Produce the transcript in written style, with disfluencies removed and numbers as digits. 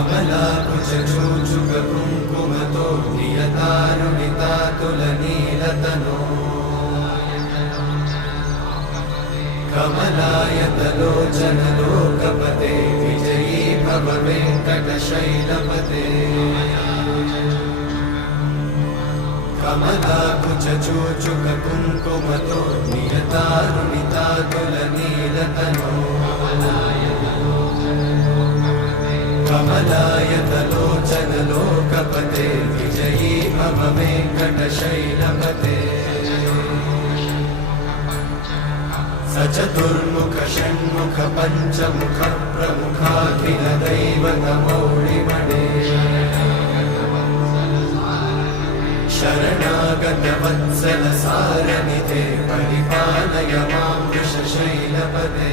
कमलाकुचूचुककुङ्कुमतो नियतानुनितातुलनीलतनो कमलायतलोचनलोकपते विजयी भव वेङ्कटशैलपते कमलाकुचूचुककुङ्कुमतो नियतानुनितातुलनीलतनो कमलायतलोचनलोकपते विजयी भव वेङ्कटशैलपते सचतुर्मुख षण्मुख पञ्चमुख प्रमुखाखिलदैवतमौळिमणे शरणागतवत्सल सारनिधे परिपालय मां वृषशैलपते